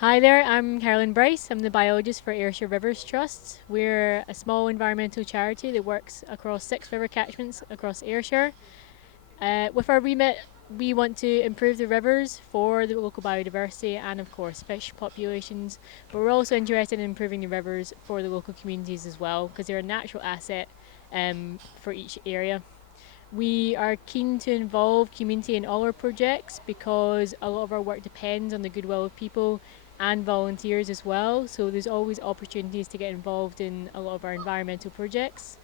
Hi there, I'm Carolyn Bryce. I'm the biologist for Ayrshire Rivers Trust. We're a small environmental charity that works across 6 river catchments across Ayrshire. With our remit, we want to improve the rivers for the local biodiversity and, of course, fish populations. But we're also interested in improving the rivers for the local communities as well, because they're a natural asset for each area. We are keen to involve community in all our projects because a lot of our work depends on the goodwill of people and volunteers as well. So there's always opportunities to get involved in a lot of our environmental projects.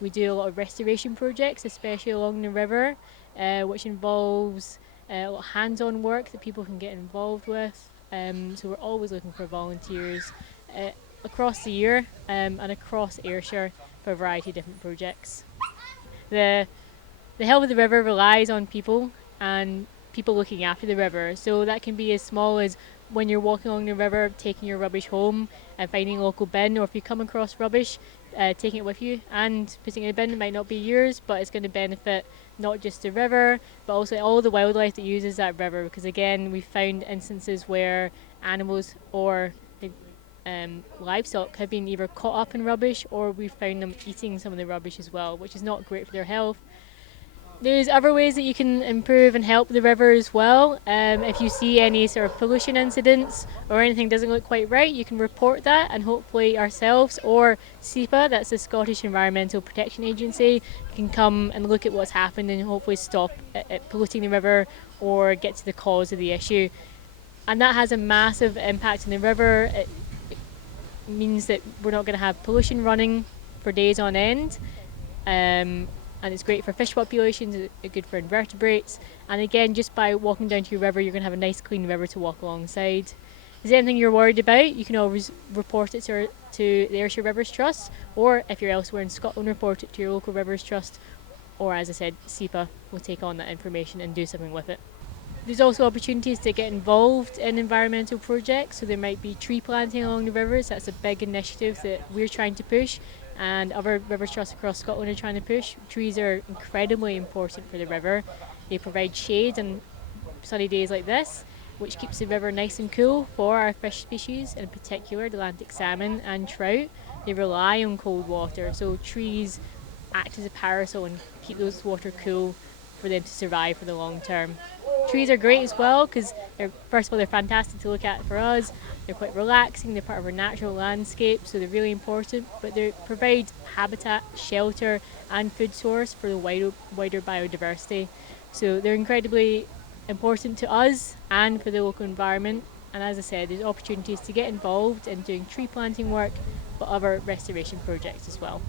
We do a lot of restoration projects, especially along the river, which involves a lot of hands-on work that people can get involved with. So we're always looking for volunteers uh, across the year and across Ayrshire for a variety of different projects. The the health of the river relies on people and people looking after the river. So that can be as small as when you're walking along the river, taking your rubbish home and finding a local bin, or if you come across rubbish, taking it with you and putting it in a bin. It might not be yours, but it's going to benefit not just the river, but also all the wildlife that uses that river. Because again, we've found instances where animals or livestock have been either caught up in rubbish or we've found them eating some of the rubbish as well, which is not great for their health. There's other ways that you can improve and help the river as well. If you see any sort of pollution incidents or anything doesn't look quite right, you can report that, and hopefully ourselves or SEPA, that's the Scottish Environmental Protection Agency, can come and look at what's happened and hopefully stop it polluting the river or get to the cause of the issue. And that has a massive impact on the river. It means that we're not going to have pollution running for days on end. And it's great for fish populations, it's good for invertebrates. And again, just by walking down to your river, you're going to have a nice clean river to walk alongside. Is there anything you're worried about? You can always report it to the Ayrshire Rivers Trust, or if you're elsewhere in Scotland, report it to your local Rivers Trust, or as I said, SEPA will take on that information and do something with it. There's also opportunities to get involved in environmental projects. So there might be tree planting along the rivers. That's a big initiative that we're trying to push, and other rivers trusts across Scotland are trying to push. Trees are incredibly important for the river. They provide shade on sunny days like this, which keeps the river nice and cool for our fish species, in particular Atlantic salmon and trout. They rely on cold water, so trees act as a parasol and keep those water cool for them to survive for the long term. Trees are great as well because first of all they're fantastic to look at for us. They're quite relaxing. They're part of our natural landscape, so they're really important. But they provide habitat, shelter, and food source for the wider biodiversity. So they're incredibly important to us and for the local environment. And as I said, there's opportunities to get involved in doing tree planting work, but other restoration projects as well.